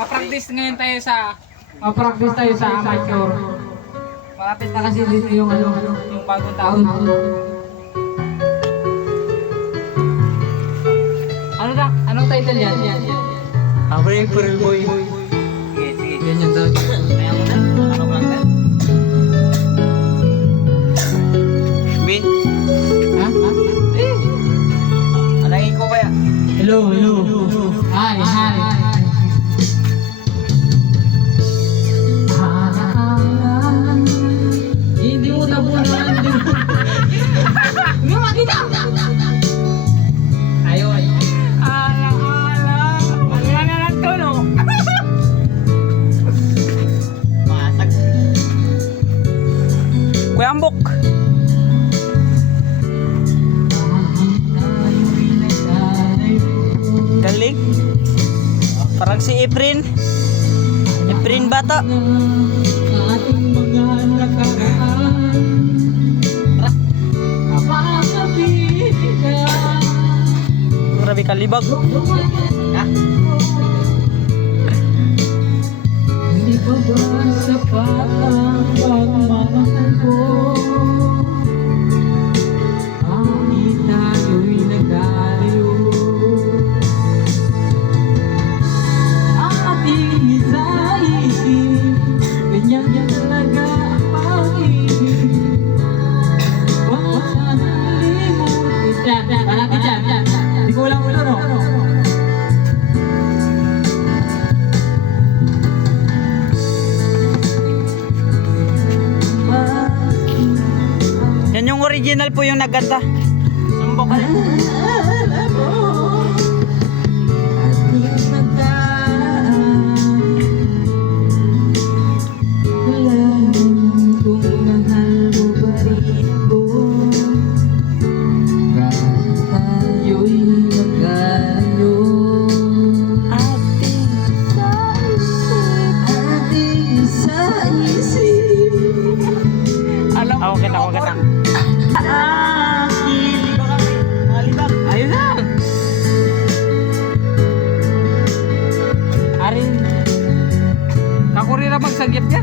Pa-practice ngayon tayo sa amateur. Malapit na kasi dito yung yung bagong taon. Anong title yan? April Boy. Sige. Ganyan daw. Kaya mo na? Ano ba lang? Min, Ha? alangin ko kaya. Hello. Hi. Hindi mo nabunan. Hindi mo makita. Ayun. Ala. Wala na lang to, no? Masag. Kuya Ambok. Galing. Parang si Efren. Efren bata. Ating mga nakaraan. Napakabigan. Grabe kalibag. Ha? Hindi pa ba sapat ang pagmamahal ko? Bakit tayo'y nagkalayo? Ang ating isa-isip, ganyan talaga ang pag-ibig. Huwag sanang limutin. Malapit dyan. Hindi ko lang ulo, no? Yan yung original po yung naganda. Sumbok ka rin. Ako kita. Libag kami. Mga libag. Ayun na! Arin, kakurira magsagip niya?